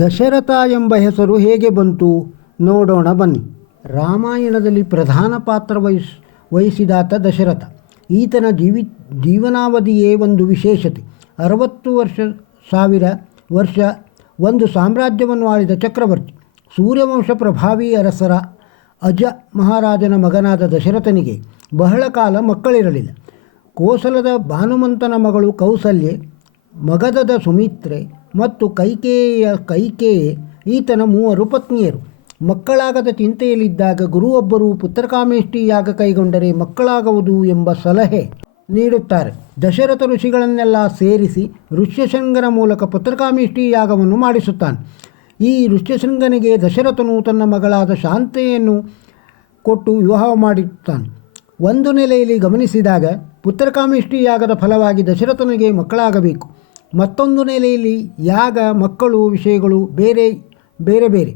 ದಶರಥ ಎಂಬ ಹೆಸರು ಹೇಗೆ ಬಂತು ನೋಡೋಣ ಬನ್ನಿ. ರಾಮಾಯಣದಲ್ಲಿ ಪ್ರಧಾನ ಪಾತ್ರ ವಹಿಸಿದಾತ ದಶರಥ. ಈತನ ಜೀವನಾವಧಿಯೇ ಒಂದು ವಿಶೇಷತೆ. 60,000 ವರ್ಷ ಒಂದು ಸಾಮ್ರಾಜ್ಯವನ್ನು ಆಳಿದ ಚಕ್ರವರ್ತಿ. ಸೂರ್ಯವಂಶ ಪ್ರಭಾವಿ ಅರಸರ ಅಜ ಮಹಾರಾಜನ ಮಗನಾದ ದಶರಥನಿಗೆ ಬಹಳ ಕಾಲ ಮಕ್ಕಳಿರಲಿಲ್ಲ. ಕೋಸಲದ ಭಾನುಮಂತನ ಮಗಳು ಕೌಸಲ್ಯೆ, ಮಗಧದ ಸುಮಿತ್ರೆ ಮತ್ತು ಕೈಕೇಯೆ ಈತನ 3 ಪತ್ನಿಯರು. ಮಕ್ಕಳಾಗದ ಚಿಂತೆಯಲ್ಲಿದ್ದಾಗ ಗುರುವೊಬ್ಬರು ಪುತ್ರಕಾಮೇಷ್ಟಿ ಯಾಗ ಕೈಗೊಂಡರೆ ಮಕ್ಕಳಾಗುವುದು ಎಂಬ ಸಲಹೆ ನೀಡುತ್ತಾರೆ. ದಶರಥ ಋಷಿಗಳನ್ನೆಲ್ಲ ಸೇರಿಸಿ ಋಷ್ಯಶೃಂಗನ ಮೂಲಕ ಪುತ್ರಕಾಮೇಷ್ಟಿ ಯಾಗವನ್ನು ಮಾಡಿಸುತ್ತಾನೆ. ಈ ಋಷ್ಯಶೃಂಗನಿಗೆ ದಶರಥನು ತನ್ನ ಮಗಳಾದ ಶಾಂತೆಯನ್ನು ಕೊಟ್ಟು ವಿವಾಹ ಮಾಡುತ್ತಾನೆ. ಒಂದು ನೆಲೆಯಲ್ಲಿ ಗಮನಿಸಿದಾಗ ಪುತ್ರಕಾಮೇಷ್ಟಿ ಯಾಗದ ಫಲವಾಗಿ ದಶರಥನಿಗೆ ಮಕ್ಕಳಾಗಬೇಕು. ಮತ್ತೊಂದು ನೆಲೆಯಲ್ಲಿ ಯಾಗ, ಮಕ್ಕಳು ವಿಷಯಗಳು ಬೇರೆ ಬೇರೆ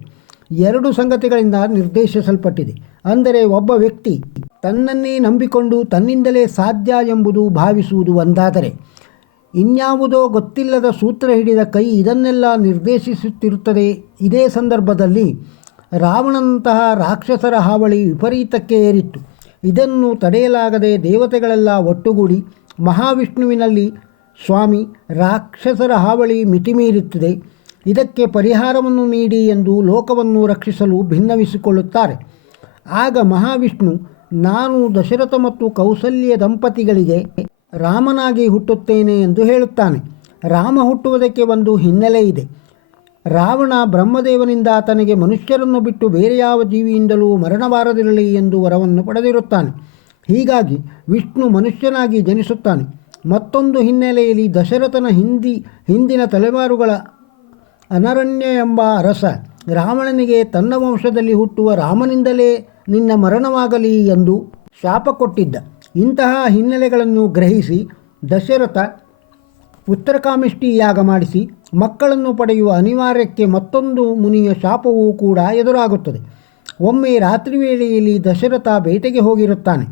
2 ಸಂಗತಿಗಳಿಂದ ನಿರ್ದೇಶಿಸಲ್ಪಟ್ಟಿದೆ. ಅಂದರೆ ಒಬ್ಬ ವ್ಯಕ್ತಿ ತನ್ನನ್ನೇ ನಂಬಿಕೊಂಡು ತನ್ನಿಂದಲೇ ಸಾಧ್ಯ ಎಂಬುದು ಭಾವಿಸುವುದು ಒಂದಾದರೆ, ಇನ್ಯಾವುದೋ ಗೊತ್ತಿಲ್ಲದ ಸೂತ್ರ ಹಿಡಿದ ಕೈ ಇದನ್ನೆಲ್ಲ ನಿರ್ದೇಶಿಸುತ್ತಿರುತ್ತದೆ. ಇದೇ ಸಂದರ್ಭದಲ್ಲಿ ರಾವಣನಂತಹ ರಾಕ್ಷಸರ ಹಾವಳಿ ವಿಪರೀತಕ್ಕೆ ಏರಿತ್ತು. ಇದನ್ನು ತಡೆಯಲಾಗದೆ ದೇವತೆಗಳೆಲ್ಲ ಒಟ್ಟುಗೂಡಿ ಮಹಾವಿಷ್ಣುವಿನಲ್ಲಿ, ಸ್ವಾಮಿ, ರಾಕ್ಷಸರ ಹಾವಳಿ ಮಿತಿಮೀರುತ್ತಿದೆ, ಇದಕ್ಕೆ ಪರಿಹಾರವನ್ನು ನೀಡಿ ಎಂದು ಲೋಕವನ್ನು ರಕ್ಷಿಸಲು ಭಿನ್ನವಿಸಿಕೊಳ್ಳುತ್ತಾರೆ. ಆಗ ಮಹಾವಿಷ್ಣು, ನಾನು ದಶರಥ ಮತ್ತು ಕೌಸಲ್ಯ ದಂಪತಿಗಳಿಗೆ ರಾಮನಾಗಿ ಹುಟ್ಟುತ್ತೇನೆ ಎಂದು ಹೇಳುತ್ತಾನೆ. ರಾಮ ಹುಟ್ಟುವುದಕ್ಕೆ ಒಂದು ಹಿನ್ನೆಲೆ ಇದೆ. ರಾವಣ ಬ್ರಹ್ಮದೇವನಿಂದ ತನಗೆ ಮನುಷ್ಯರನ್ನು ಬಿಟ್ಟು ಬೇರೆ ಯಾವ ಜೀವಿಯಿಂದಲೂ ಮರಣಬಾರದಿರಲಿ ಎಂದು ವರವನ್ನು ಪಡೆದಿರುತ್ತಾನೆ. ಹೀಗಾಗಿ ವಿಷ್ಣು ಮನುಷ್ಯನಾಗಿ ಜನಿಸುತ್ತಾನೆ. ಮತ್ತೊಂದು ಹಿನ್ನೆಲೆಯಲ್ಲಿ ದಶರಥನ ಹಿಂದಿನ ತಲೆಮಾರುಗಳ ಅನರಣ್ಯ ಎಂಬ ಅರಸ ರಾವಣನಿಗೆ ತನ್ನ ವಂಶದಲ್ಲಿ ಹುಟ್ಟುವ ರಾಮನಿಂದಲೇ ನಿನ್ನ ಮರಣವಾಗಲಿ ಎಂದು ಶಾಪ ಕೊಟ್ಟಿದ್ದ. ಇಂತಹ ಹಿನ್ನೆಲೆಗಳನ್ನು ಗ್ರಹಿಸಿ ದಶರಥ ಪುತ್ರಕಾಮೇಷ್ಟಿ ಯಾಗ ಮಾಡಿಸಿ ಮಕ್ಕಳನ್ನು ಪಡೆಯುವ ಅನಿವಾರ್ಯಕ್ಕೆ ಮತ್ತೊಂದು ಮುನಿಯ ಶಾಪವೂ ಕೂಡ ಎದುರಾಗುತ್ತದೆ. ಒಮ್ಮೆ ರಾತ್ರಿ ವೇಳೆಯಲ್ಲಿ ದಶರಥ ಬೇಟೆಗೆ ಹೋಗಿರುತ್ತಾನೆ.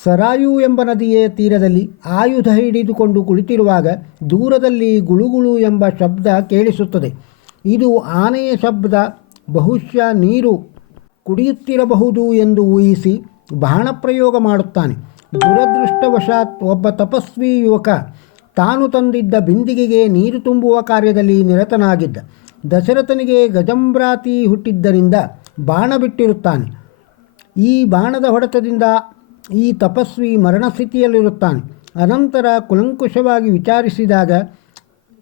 ಸರಾಯು ಎಂಬ ನದಿಯ ತೀರದಲ್ಲಿ ಆಯುಧ ಹಿಡಿದುಕೊಂಡು ಕುಳಿತಿರುವಾಗ ದೂರದಲ್ಲಿ ಗುಳುಗುಳು ಎಂಬ ಶಬ್ದ ಕೇಳಿಸುತ್ತದೆ. ಇದು ಆನೆಯ ಶಬ್ದ, ಬಹುಶಃ ನೀರು ಕುಡಿಯುತ್ತಿರಬಹುದು ಎಂದು ಊಹಿಸಿ ಬಾಣಪ್ರಯೋಗ ಮಾಡುತ್ತಾನೆ. ದುರದೃಷ್ಟವಶಾತ್ ಒಬ್ಬ ತಪಸ್ವಿ ಯುವಕ ತಾನು ತಂದಿದ್ದ ಬಿಂದಿಗೆಗೆ ನೀರು ತುಂಬುವ ಕಾರ್ಯದಲ್ಲಿ ನಿರತನಾಗಿದ್ದ. ದಶರಥನಿಗೆ ಗಜಂಭ್ರಾತಿ ಹುಟ್ಟಿದ್ದರಿಂದ ಬಾಣ ಬಿಟ್ಟಿರುತ್ತಾನೆ. ಈ ಬಾಣದ ಹೊಡೆತದಿಂದ ಈ ತಪಸ್ವಿ ಮರಣಸ್ಥಿತಿಯಲ್ಲಿರುತ್ತಾನೆ. ಅನಂತರ ಕುಲಂಕುಷವಾಗಿ ವಿಚಾರಿಸಿದಾಗ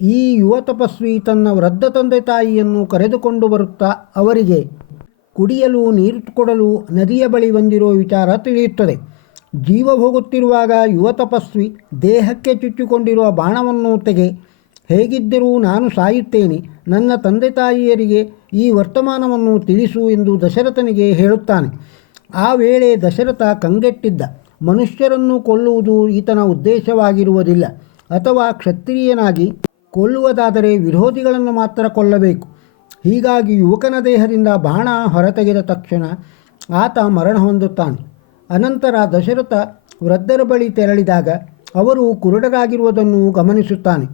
ಈ ಯುವ ತಪಸ್ವಿ ತನ್ನ ವೃದ್ಧ ತಂದೆ ತಾಯಿಯನ್ನು ಕರೆದುಕೊಂಡು ಬರುತ್ತಾ ಅವರಿಗೆ ಕುಡಿಯಲು ನೀರು ಕೊಡಲು ನದಿಯ ಬಳಿ ಬಂದಿರುವ ವಿಚಾರ ತಿಳಿಯುತ್ತದೆ. ಜೀವ ಹೋಗುತ್ತಿರುವಾಗ ಯುವ ತಪಸ್ವಿ ದೇಹಕ್ಕೆ ಚುಚ್ಚಿಕೊಂಡಿರುವ ಬಾಣವನ್ನು ತೆಗೆ, ಹೇಗಿದ್ದರೂ ನಾನು ಸಾಯುತ್ತೇನೆ, ನನ್ನ ತಂದೆ ತಾಯಿಯರಿಗೆ ಈ ವರ್ತಮಾನವನ್ನು ತಿಳಿಸು ಎಂದು ದಶರಥನಿಗೆ ಹೇಳುತ್ತಾನೆ. ಆ ವೇಳೆ ದಶರಥ ಕಂಗೆಟ್ಟಿದ್ದ. ಮನುಷ್ಯರನ್ನು ಕೊಲ್ಲುವುದು ಈತನ ಉದ್ದೇಶವಾಗಿರುವುದಿಲ್ಲ. ಅಥವಾ ಕ್ಷತ್ರಿಯನಾಗಿ ಕೊಲ್ಲುವುದಾದರೆ ವಿರೋಧಿಗಳನ್ನು ಮಾತ್ರ ಕೊಲ್ಲಬೇಕು. ಹೀಗಾಗಿ ಯುವಕನ ದೇಹದಿಂದ ಬಾಣ ಹೊರತೆಗೆದ ತಕ್ಷಣ ಆತ ಮರಣ ಹೊಂದುತ್ತಾನೆ. ಅನಂತರ ದಶರಥ ವೃದ್ಧರ ಬಳಿ ತೆರಳಿದಾಗ ಅವರು ಕುರುಡರಾಗಿರುವುದನ್ನು ಗಮನಿಸುತ್ತಾನೆ.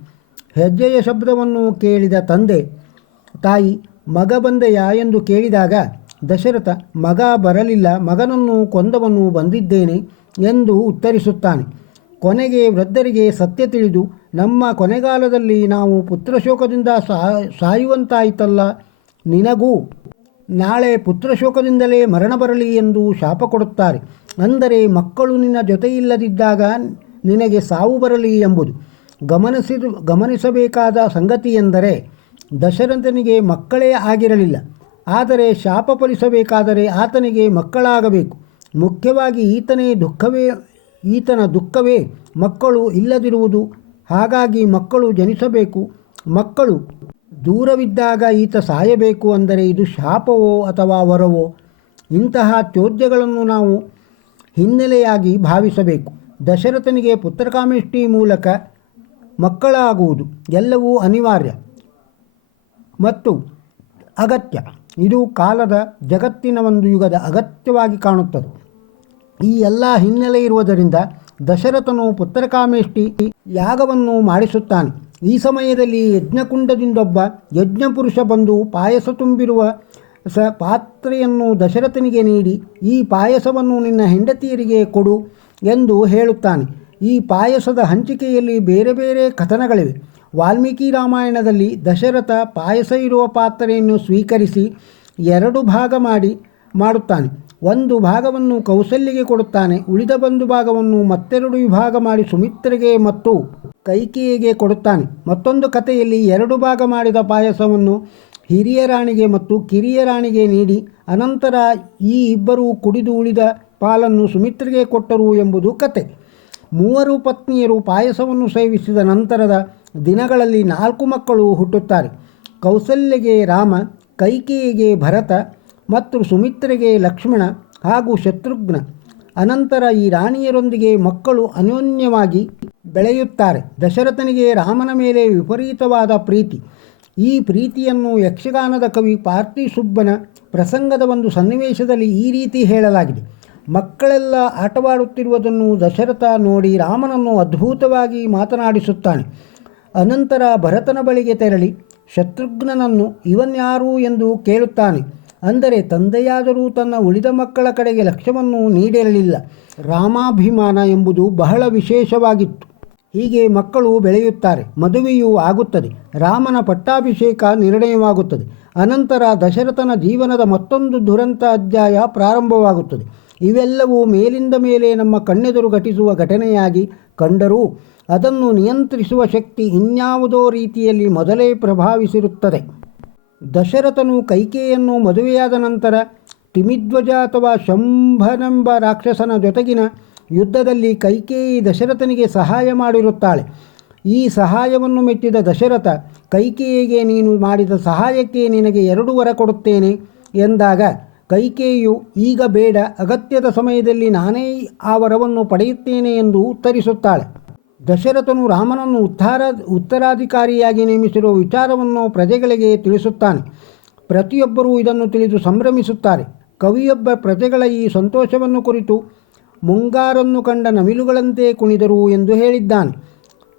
ಹೆಜ್ಜೆಯ ಶಬ್ದವನ್ನು ಕೇಳಿದ ತಂದೆ ತಾಯಿ, ಮಗ ಬಂದೆಯಾ ಎಂದು ಕೇಳಿದಾಗ ದಶರಥ, ಮಗ ಬರಲಿಲ್ಲ, ಮಗನನ್ನು ಕೊಂದವನು ಬಂದಿದ್ದೇನೆ ಎಂದು ಉತ್ತರಿಸುತ್ತಾನೆ. ಕೊನೆಗೆ ವೃದ್ಧರಿಗೆ ಸತ್ಯ ತಿಳಿದು, ನಮ್ಮ ಕೊನೆಗಾಲದಲ್ಲಿ ನಾವು ಪುತ್ರಶೋಕದಿಂದ ಸಾಯುವಂತಾಯಿತಲ್ಲ, ನಿನಗೂ ನಾಳೆ ಪುತ್ರಶೋಕದಿಂದಲೇ ಮರಣ ಬರಲಿ ಎಂದು ಶಾಪ ಕೊಡುತ್ತಾರೆ. ಅಂದರೆ ಮಕ್ಕಳು ನಿನ್ನ ಜೊತೆಯಿಲ್ಲದಿದ್ದಾಗ ನಿನಗೆ ಸಾವು ಬರಲಿ ಎಂಬುದು. ಗಮನಿಸಬೇಕಾದ ಸಂಗತಿಯೆಂದರೆ ದಶರಥನಿಗೆ ಮಕ್ಕಳೇ ಆಗಿರಲಿಲ್ಲ. ಆದರೆ ಶಾಪ ಫಲಿಸಬೇಕಾದರೆ ಆತನಿಗೆ ಮಕ್ಕಳಾಗಬೇಕು. ಮುಖ್ಯವಾಗಿ ಈತನ ದುಃಖವೇ ಮಕ್ಕಳು ಇಲ್ಲದಿರುವುದು. ಹಾಗಾಗಿ ಮಕ್ಕಳು ಜನಿಸಬೇಕು. ಮಕ್ಕಳು ದೂರವಿದ್ದಾಗ ಈತ ಸಾಯಬೇಕು. ಅಂದರೆ ಇದು ಶಾಪವೋ ಅಥವಾ ವರವೋ? ಇಂತಹ ಚೋದ್ಯಗಳನ್ನು ನಾವು ಹಿನ್ನೆಲೆಯಾಗಿ ಭಾವಿಸಬೇಕು. ದಶರಥನಿಗೆ ಪುತ್ರಕಾಮೇಷ್ಟಿ ಮೂಲಕ ಮಕ್ಕಳಾಗುವುದು ಎಲ್ಲವೂ ಅನಿವಾರ್ಯ ಮತ್ತು ಅಗತ್ಯ. ಇದು ಕಾಲದ, ಜಗತ್ತಿನ ಒಂದು ಯುಗದ ಅಗತ್ಯವಾಗಿ ಕಾಣುತ್ತದೆ. ಈ ಎಲ್ಲ ಹಿನ್ನೆಲೆ ಇರುವುದರಿಂದ ದಶರಥನು ಪುತ್ರಕಾಮೇಷ್ಟಿ ಯಾಗವನ್ನು ಮಾಡಿಸುತ್ತಾನೆ. ಈ ಸಮಯದಲ್ಲಿ ಯಜ್ಞಕುಂಡದಿಂದೊಬ್ಬ ಯಜ್ಞಪುರುಷ ಬಂದು ಪಾಯಸ ತುಂಬಿರುವ ಪಾತ್ರೆಯನ್ನು ದಶರಥನಿಗೆ ನೀಡಿ, ಈ ಪಾಯಸವನ್ನು ನಿನ್ನ ಹೆಂಡತಿಯರಿಗೆ ಕೊಡು ಎಂದು ಹೇಳುತ್ತಾನೆ. ಈ ಪಾಯಸದ ಹಂಚಿಕೆಯಲ್ಲಿ ಬೇರೆ ಬೇರೆ ಕಥನಗಳಿವೆ. ವಾಲ್ಮೀಕಿ ರಾಮಾಯಣದಲ್ಲಿ ದಶರಥ ಪಾಯಸ ಇರುವ ಪಾತ್ರೆಯನ್ನು ಸ್ವೀಕರಿಸಿ 2 ಭಾಗ ಮಾಡುತ್ತಾನೆ. ಒಂದು ಭಾಗವನ್ನು ಕೌಸಲ್ಯಗೆ ಕೊಡುತ್ತಾನೆ, ಉಳಿದ ಒಂದು ಭಾಗವನ್ನು ಮತ್ತೆರಡು ವಿಭಾಗ ಮಾಡಿ ಸುಮಿತ್ರೆಗೆ ಮತ್ತು ಕೈಕೇಯಿಗೆ ಕೊಡುತ್ತಾನೆ. ಮತ್ತೊಂದು ಕಥೆಯಲ್ಲಿ 2 ಭಾಗ ಮಾಡಿದ ಪಾಯಸವನ್ನು ಹಿರಿಯ ರಾಣಿಗೆ ಮತ್ತು ಕಿರಿಯ ರಾಣಿಗೆ ನೀಡಿ ಅನಂತರ ಈ ಇಬ್ಬರೂ ಕುಡಿದು ಉಳಿದ ಪಾಲನ್ನು ಸುಮಿತ್ರೆಗೆ ಕೊಟ್ಟರು ಎಂಬುದು ಕತೆ. 3 ಪತ್ನಿಯರು ಪಾಯಸವನ್ನು ಸೇವಿಸಿದ ನಂತರದ ದಿನಗಳಲ್ಲಿ 4 ಮಕ್ಕಳು ಹುಟ್ಟುತ್ತಾರೆ. ಕೌಸಲ್ಯಗೆ ರಾಮ, ಕೈಕೇಯಿಗೆ ಭರತ ಮತ್ತು ಸುಮಿತ್ರೆಗೆ ಲಕ್ಷ್ಮಣ ಹಾಗೂ ಶತ್ರುಘ್ನ. ಅನಂತರ ಈ ರಾಣಿಯರೊಂದಿಗೆ ಮಕ್ಕಳು ಅನ್ಯೋನ್ಯವಾಗಿ ಬೆಳೆಯುತ್ತಾರೆ. ದಶರಥನಿಗೆ ರಾಮನ ಮೇಲೆ ವಿಪರೀತವಾದ ಪ್ರೀತಿ. ಈ ಪ್ರೀತಿಯನ್ನು ಯಕ್ಷಗಾನದ ಕವಿ ಪಾರ್ಥಿಸುಬ್ಬನ ಪ್ರಸಂಗದ ಒಂದು ಸನ್ನಿವೇಶದಲ್ಲಿ ಈ ರೀತಿ ಹೇಳಲಾಗಿದೆ. ಮಕ್ಕಳೆಲ್ಲ ಆಟವಾಡುತ್ತಿರುವುದನ್ನು ದಶರಥ ನೋಡಿ ರಾಮನನ್ನು ಅದ್ಭುತವಾಗಿ ಮಾತನಾಡಿಸುತ್ತಾನೆ. ಅನಂತರ ಭರತನ ಬಳಿಗೆ ತೆರಳಿ ಶತ್ರುಘ್ನನನ್ನು ಇವನ್ಯಾರು ಎಂದು ಕೇಳುತ್ತಾನೆ. ಅಂದರೆ ತಂದೆಯಾದರೂ ತನ್ನ ಉಳಿದ ಮಕ್ಕಳ ಕಡೆಗೆ ಲಕ್ಷ್ಯವನ್ನು ನೀಡಿರಲಿಲ್ಲ. ರಾಮಾಭಿಮಾನ ಎಂಬುದು ಬಹಳ ವಿಶೇಷವಾಗಿತ್ತು. ಹೀಗೆ ಮಕ್ಕಳು ಬೆಳೆಯುತ್ತಾರೆ, ಮದುವೆಯೂ ಆಗುತ್ತದೆ, ರಾಮನ ಪಟ್ಟಾಭಿಷೇಕ ನಿರ್ಣಯವಾಗುತ್ತದೆ. ಅನಂತರ ದಶರಥನ ಜೀವನದ ಮತ್ತೊಂದು ದುರಂತ ಅಧ್ಯಾಯ ಪ್ರಾರಂಭವಾಗುತ್ತದೆ. ಇವೆಲ್ಲವೂ ಮೇಲಿಂದ ಮೇಲೆ ನಮ್ಮ ಕಣ್ಣೆದುರು ಘಟಿಸುವ ಘಟನೆಯಾಗಿ ಕಂಡರೂ ಅದನ್ನು ನಿಯಂತ್ರಿಸುವ ಶಕ್ತಿ ಇನ್ಯಾವುದೋ ರೀತಿಯಲ್ಲಿ ಮೊದಲೇ ಪ್ರಭಾವಿಸಿರುತ್ತದೆ. ದಶರಥನು ಕೈಕೇಯಿಯನ್ನು ಮದುವೆಯಾದ ನಂತರ ತಿಮಿಧ್ವಜ ಅಥವಾ ಶಂಭನೆಂಬ ರಾಕ್ಷಸನ ಜೊತೆಗಿನ ಯುದ್ಧದಲ್ಲಿ ಕೈಕೇಯಿ ದಶರಥನಿಗೆ ಸಹಾಯ ಮಾಡಿರುತ್ತಾಳೆ. ಈ ಸಹಾಯವನ್ನು ಮೆಚ್ಚಿದ ದಶರಥ ಕೈಕೇಯಿಗೆ ನೀನು ಮಾಡಿದ ಸಹಾಯಕ್ಕೆ ನಿನಗೆ 2 ವರ ಕೊಡುತ್ತೇನೆ ಎಂದಾಗ ಕೈಕೇಯಿಯು ಈಗ ಬೇಡ, ಅಗತ್ಯದ ಸಮಯದಲ್ಲಿ ನಾನೇ ಆ ವರವನ್ನು ಪಡೆಯುತ್ತೇನೆ ಎಂದು ಉತ್ತರಿಸುತ್ತಾಳೆ. ದಶರಥನು ರಾಮನನ್ನು ಉತ್ತರಾಧಿಕಾರಿಯಾಗಿ ನೇಮಿಸಿರುವ ವಿಚಾರವನ್ನು ಪ್ರಜೆಗಳಿಗೆ ತಿಳಿಸುತ್ತಾನೆ. ಪ್ರತಿಯೊಬ್ಬರೂ ಇದನ್ನು ತಿಳಿದು ಸಂಭ್ರಮಿಸುತ್ತಾರೆ. ಕವಿಯೊಬ್ಬ ಪ್ರಜೆಗಳ ಈ ಸಂತೋಷವನ್ನು ಕುರಿತು ಮುಂಗಾರನ್ನು ಕಂಡ ನವಿಲುಗಳಂತೆ ಕುಣಿದರು ಎಂದು ಹೇಳಿದ್ದಾನೆ.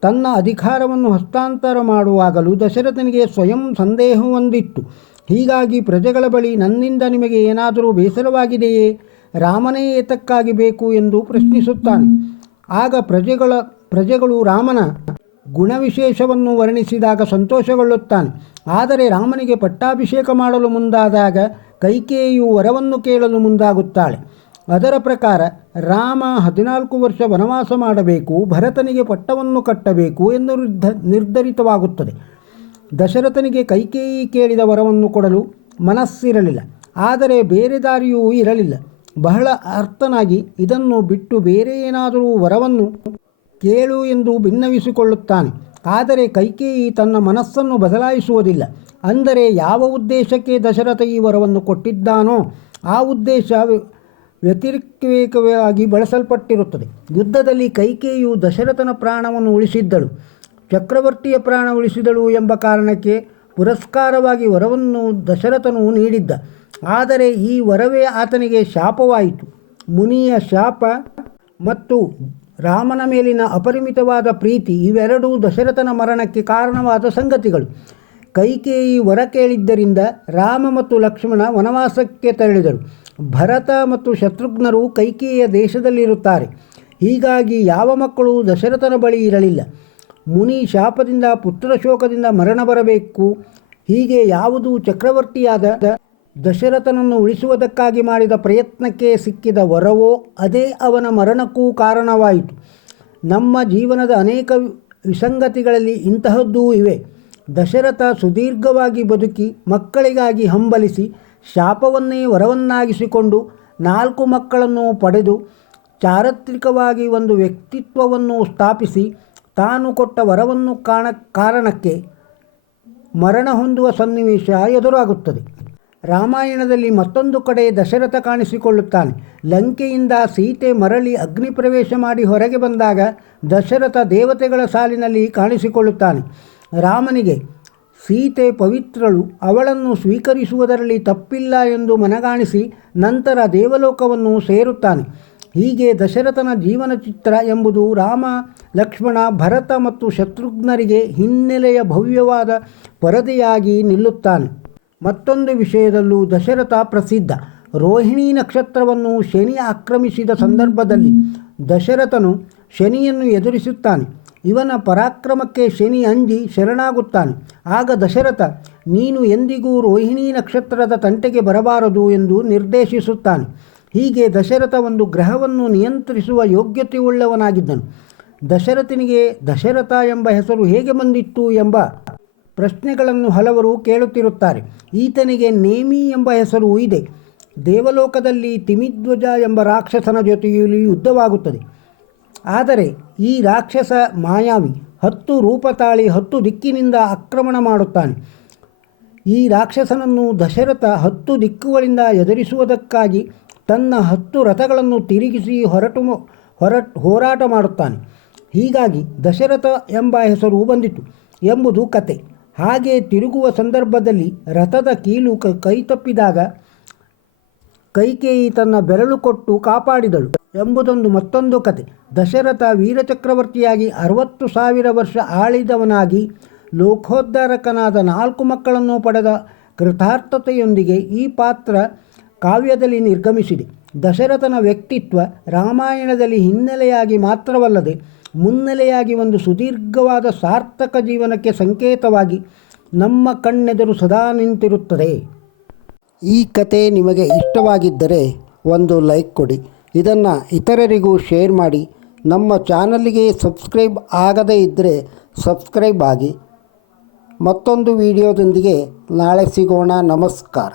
ತನ್ನ ಅಧಿಕಾರವನ್ನು ಹಸ್ತಾಂತರ ಮಾಡುವಾಗಲೂ ದಶರಥನಿಗೆ ಸ್ವಯಂ ಸಂದೇಹವೊಂದಿತ್ತು. ಹೀಗಾಗಿ ಪ್ರಜೆಗಳ ಬಳಿ ನನ್ನಿಂದ ನಿಮಗೆ ಏನಾದರೂ ಬೇಸರವಾಗಿದೆಯೇ, ರಾಮನೇ ಏತಕ್ಕಾಗಿ ಬೇಕು ಎಂದು ಪ್ರಶ್ನಿಸುತ್ತಾನೆ. ಆಗ ಪ್ರಜೆಗಳು ರಾಮನ ಗುಣವಿಶೇಷವನ್ನು ವರ್ಣಿಸಿದಾಗ ಸಂತೋಷಗೊಳ್ಳುತ್ತಾನೆ. ಆದರೆ ರಾಮನಿಗೆ ಪಟ್ಟಾಭಿಷೇಕ ಮಾಡಲು ಮುಂದಾದಾಗ ಕೈಕೇಯಿಯು ವರವನ್ನು ಕೇಳಲು ಮುಂದಾಗುತ್ತಾಳೆ. ಅದರ ಪ್ರಕಾರ ರಾಮ 14 ವರ್ಷ ವನವಾಸ ಮಾಡಬೇಕು, ಭರತನಿಗೆ ಪಟ್ಟವನ್ನು ಕಟ್ಟಬೇಕು ಎಂದು ನಿರ್ಧರಿತವಾಗುತ್ತದೆ. ದಶರಥನಿಗೆ ಕೈಕೇಯಿ ಕೇಳಿದ ವರವನ್ನು ಕೊಡಲು ಮನಸ್ಸಿರಲಿಲ್ಲ, ಆದರೆ ಬೇರೆ ದಾರಿಯೂ ಇರಲಿಲ್ಲ. ಬಹಳ ಅರ್ಥನಾಗಿ ಇದನ್ನು ಬಿಟ್ಟು ಬೇರೆ ಏನಾದರೂ ವರವನ್ನು ಕೇಳು ಎಂದು ಭಿನ್ನವಿಸಿಕೊಳ್ಳುತ್ತಾನೆ. ಆದರೆ ಕೈಕೇಯಿ ತನ್ನ ಮನಸ್ಸನ್ನು ಬದಲಾಯಿಸುವುದಿಲ್ಲ. ಅಂದರೆ ಯಾವ ಉದ್ದೇಶಕ್ಕೆ ದಶರಥ ಈ ವರವನ್ನು ಕೊಟ್ಟಿದ್ದಾನೋ ಆ ಉದ್ದೇಶ ವ್ಯತಿರಿಕ್ತವಾಗಿ ಬಳಸಲ್ಪಟ್ಟಿರುತ್ತದೆ. ಯುದ್ಧದಲ್ಲಿ ಕೈಕೇಯಿಯು ದಶರಥನ ಪ್ರಾಣವನ್ನು ಉಳಿಸಿದ್ದಳು, ಚಕ್ರವರ್ತಿಯ ಪ್ರಾಣ ಉಳಿಸಿದಳು ಎಂಬ ಕಾರಣಕ್ಕೆ ಪುರಸ್ಕಾರವಾಗಿ ವರವನ್ನು ದಶರಥನು ನೀಡಿದ್ದ. ಆದರೆ ಈ ವರವೇ ಆತನಿಗೆ ಶಾಪವಾಯಿತು. ಮುನಿಯ ಶಾಪ ಮತ್ತು ರಾಮನ ಮೇಲಿನ ಅಪರಿಮಿತವಾದ ಪ್ರೀತಿ ಇವೆರಡೂ ದಶರಥನ ಮರಣಕ್ಕೆ ಕಾರಣವಾದ ಸಂಗತಿಗಳು. ಕೈಕೇಯಿ ವರ ಕೇಳಿದ್ದರಿಂದ ರಾಮ ಮತ್ತು ಲಕ್ಷ್ಮಣ ವನವಾಸಕ್ಕೆ ತೆರಳಿದರು. ಭರತ ಮತ್ತು ಶತ್ರುಘ್ನರು ಕೈಕೇಯಿಯ ದೇಶದಲ್ಲಿರುತ್ತಾರೆ. ಹೀಗಾಗಿ ಯಾವ ಮಕ್ಕಳು ದಶರಥನ ಬಳಿ ಇರಲಿಲ್ಲ. ಮುನಿ ಶಾಪದಿಂದ ಪುತ್ರಶೋಕದಿಂದ ಮರಣ ಬರಬೇಕು. ಹೀಗೆ ಯಾವುದು ಚಕ್ರವರ್ತಿಯಾದ ದಶರಥನನ್ನು ಉಳಿಸುವುದಕ್ಕಾಗಿ ಮಾಡಿದ ಪ್ರಯತ್ನಕ್ಕೆ ಸಿಕ್ಕಿದ ವರವೋ ಅದೇ ಅವನ ಮರಣಕ್ಕೂ ಕಾರಣವಾಯಿತು. ನಮ್ಮ ಜೀವನದ ಅನೇಕ ವಿಸಂಗತಿಗಳಲ್ಲಿ ಇಂತಹದ್ದೂ ಇವೆ. ದಶರಥ ಸುದೀರ್ಘವಾಗಿ ಬದುಕಿ ಮಕ್ಕಳಿಗಾಗಿ ಹಂಬಲಿಸಿ ಶಾಪವನ್ನೇ ವರವನ್ನಾಗಿಸಿಕೊಂಡು 4 ಮಕ್ಕಳನ್ನು ಪಡೆದು ಚಾರಿತ್ರಿಕವಾಗಿ ಒಂದು ವ್ಯಕ್ತಿತ್ವವನ್ನು ಸ್ಥಾಪಿಸಿ ತಾನು ಕೊಟ್ಟ ವರವನ್ನು ಕಾರಣಕ್ಕೆ ಮರಣ ಹೊಂದುವ ಸನ್ನಿವೇಶ ಎದುರಾಗುತ್ತದೆ. ರಾಮಾಯಣದಲ್ಲಿ ಮತ್ತೊಂದು ಕಡೆ ದಶರಥ ಕಾಣಿಸಿಕೊಳ್ಳುತ್ತಾನೆ. ಲಂಕೆಯಿಂದ ಸೀತೆ ಮರಳಿ ಅಗ್ನಿ ಪ್ರವೇಶ ಮಾಡಿ ಹೊರಗೆ ಬಂದಾಗ ದಶರಥ ದೇವತೆಗಳ ಸಾಲಿನಲ್ಲಿ ಕಾಣಿಸಿಕೊಳ್ಳುತ್ತಾನೆ. ರಾಮನಿಗೆ ಸೀತೆ ಪವಿತ್ರಳು, ಅವಳನ್ನು ಸ್ವೀಕರಿಸುವುದರಲ್ಲಿ ತಪ್ಪಿಲ್ಲ ಎಂದು ಮನಗಾಣಿಸಿ ನಂತರ ದೇವಲೋಕವನ್ನು ಸೇರುತ್ತಾನೆ. ಹೀಗೆ ದಶರಥನ ಜೀವನ ಚಿತ್ರ ಎಂಬುದು ರಾಮ, ಲಕ್ಷ್ಮಣ, ಭರತ ಮತ್ತು ಶತ್ರುಘ್ನರಿಗೆ ಹಿನ್ನೆಲೆಯ ಭವ್ಯವಾದ ಪರದೆಯಾಗಿ ನಿಲ್ಲುತ್ತಾನೆ. ಮತ್ತೊಂದು ವಿಷಯದಲ್ಲೂ ದಶರಥ ಪ್ರಸಿದ್ಧ. ರೋಹಿಣಿ ನಕ್ಷತ್ರವನ್ನು ಶನಿ ಆಕ್ರಮಿಸಿದ ಸಂದರ್ಭದಲ್ಲಿ ದಶರಥನು ಶನಿಯನ್ನು ಎದುರಿಸುತ್ತಾನೆ. ಇವನ ಪರಾಕ್ರಮಕ್ಕೆ ಶನಿ ಅಂಜಿ ಶರಣಾಗುತ್ತಾನೆ. ಆಗ ದಶರಥ, ನೀನು ಎಂದಿಗೂ ರೋಹಿಣಿ ನಕ್ಷತ್ರದ ತಂಟೆಗೆ ಬರಬಾರದು ಎಂದು ನಿರ್ದೇಶಿಸುತ್ತಾನೆ. ಹೀಗೆ ದಶರಥ ಒಂದು ಗ್ರಹವನ್ನು ನಿಯಂತ್ರಿಸುವ ಯೋಗ್ಯತೆಯುಳ್ಳವನಾಗಿದ್ದನು. ದಶರಥನಿಗೆ ದಶರಥ ಎಂಬ ಹೆಸರು ಹೇಗೆ ಬಂದಿತ್ತು ಎಂಬ ಪ್ರಶ್ನೆಗಳನ್ನು ಹಲವರು ಕೇಳುತ್ತಿರುತ್ತಾರೆ. ಈತನಿಗೆ ನೇಮಿ ಎಂಬ ಹೆಸರು ಇದೆ. ದೇವಲೋಕದಲ್ಲಿ ತಿಮಿಧ್ವಜ ಎಂಬ ರಾಕ್ಷಸನ ಜೊತೆಯಲ್ಲಿ ಯುದ್ಧವಾಗುತ್ತದೆ. ಆದರೆ ಈ ರಾಕ್ಷಸ ಮಾಯಾವಿ, 10 ರೂಪ ತಾಳಿ 10 ದಿಕ್ಕಿನಿಂದ ಆಕ್ರಮಣ ಮಾಡುತ್ತಾನೆ. ಈ ರಾಕ್ಷಸನನ್ನು ದಶರಥ 10 ದಿಕ್ಕುಗಳಿಂದ ಎದುರಿಸುವುದಕ್ಕಾಗಿ ತನ್ನ 10 ರಥಗಳನ್ನು ತಿರುಗಿಸಿ ಹೋರಾಟ ಮಾಡುತ್ತಾನೆ. ಹೀಗಾಗಿ ದಶರಥ ಎಂಬ ಹೆಸರು ಬಂದಿತು ಎಂಬುದು ಕತೆ. ಹಾಗೆ ತಿರುಗುವ ಸಂದರ್ಭದಲ್ಲಿ ರಥದ ಕೀಲು ಕೈತಪ್ಪಿದಾಗ ಕೈಕೇಯಿ ತನ್ನ ಬೆರಳು ಕೊಟ್ಟು ಕಾಪಾಡಿದಳು ಎಂಬುದೊಂದು ಮತ್ತೊಂದು ಕತೆ. ದಶರಥ ವೀರಚಕ್ರವರ್ತಿಯಾಗಿ 60,000 ವರ್ಷ ಆಳಿದವನಾಗಿ ಲೋಕೋದ್ಧಾರಕನಾದ 4 ಮಕ್ಕಳನ್ನು ಪಡೆದ ಕೃತಾರ್ಥತೆಯೊಂದಿಗೆ ಈ ಪಾತ್ರ ಕಾವ್ಯದಲ್ಲಿ ನಿರ್ಗಮಿಸಿದೆ. ದಶರಥನ ವ್ಯಕ್ತಿತ್ವ ರಾಮಾಯಣದಲ್ಲಿ ಹಿನ್ನೆಲೆಯಾಗಿ ಮಾತ್ರವಲ್ಲದೆ ಮುನ್ನೆಲೆಯಾಗಿ ಒಂದು ಸುದೀರ್ಘವಾದ ಸಾರ್ಥಕ ಜೀವನಕ್ಕೆ ಸಂಕೇತವಾಗಿ ನಮ್ಮ ಕಣ್ಣೆದುರು ಸದಾ ನಿಂತಿರುತ್ತದೆ. ಈ ಕತೆ ನಿಮಗೆ ಇಷ್ಟವಾಗಿದ್ದರೆ ಒಂದು ಲೈಕ್ ಕೊಡಿ. ಇದನ್ನು ಇತರರಿಗೂ ಶೇರ್ ಮಾಡಿ. ನಮ್ಮ ಚಾನಲ್ಗೆ ಸಬ್ಸ್ಕ್ರೈಬ್ ಆಗದೇ ಇದ್ದರೆ ಸಬ್ಸ್ಕ್ರೈಬ್ ಆಗಿ. ಮತ್ತೊಂದು ವಿಡಿಯೋದೊಂದಿಗೆ ನಾಳೆ ಸಿಗೋಣ. ನಮಸ್ಕಾರ.